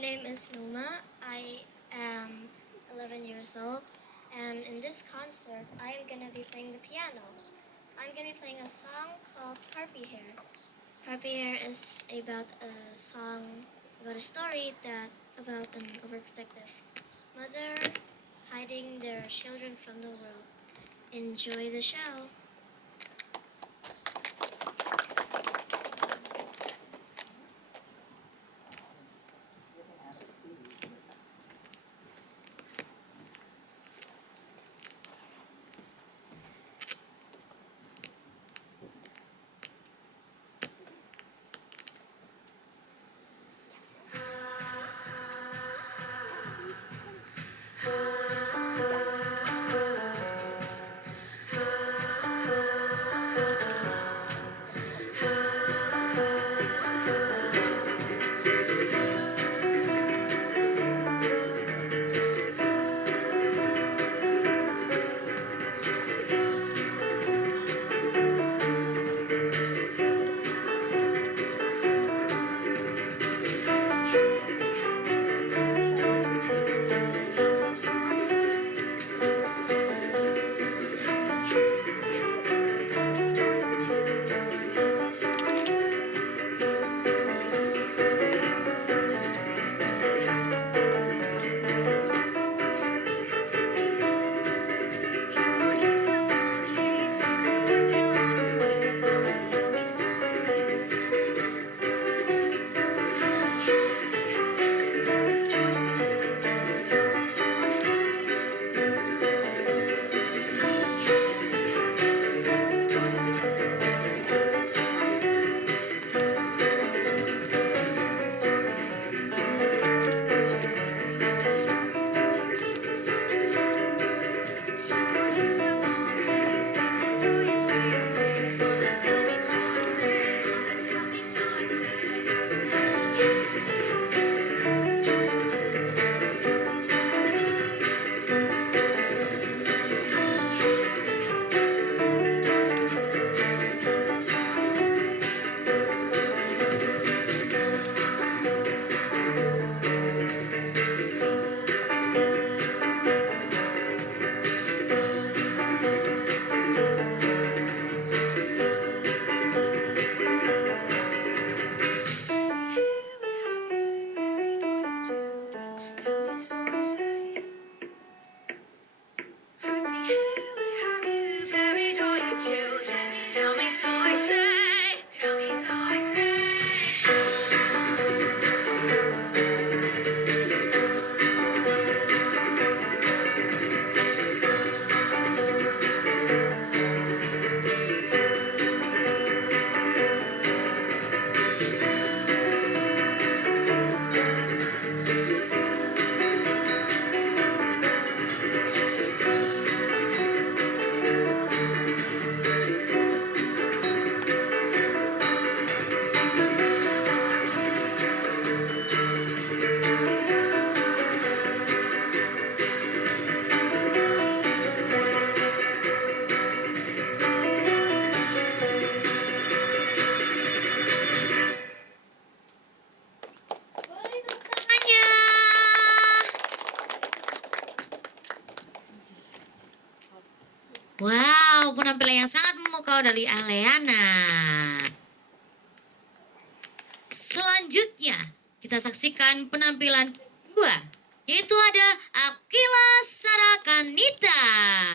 name is Numa. I am 11 years old, and in this concert, I am going to be playing the piano. I'm going to be playing a song called Harpy Hair. Harpy Hair is about a song, about a story about an overprotective mother hiding their children from the world. Enjoy the show. Tell me so I say, tell me so I say. Wow, penampilan yang sangat memukau dari Aleana. Selanjutnya, kita saksikan penampilan kedua, yaitu ada Akila Sarakanita.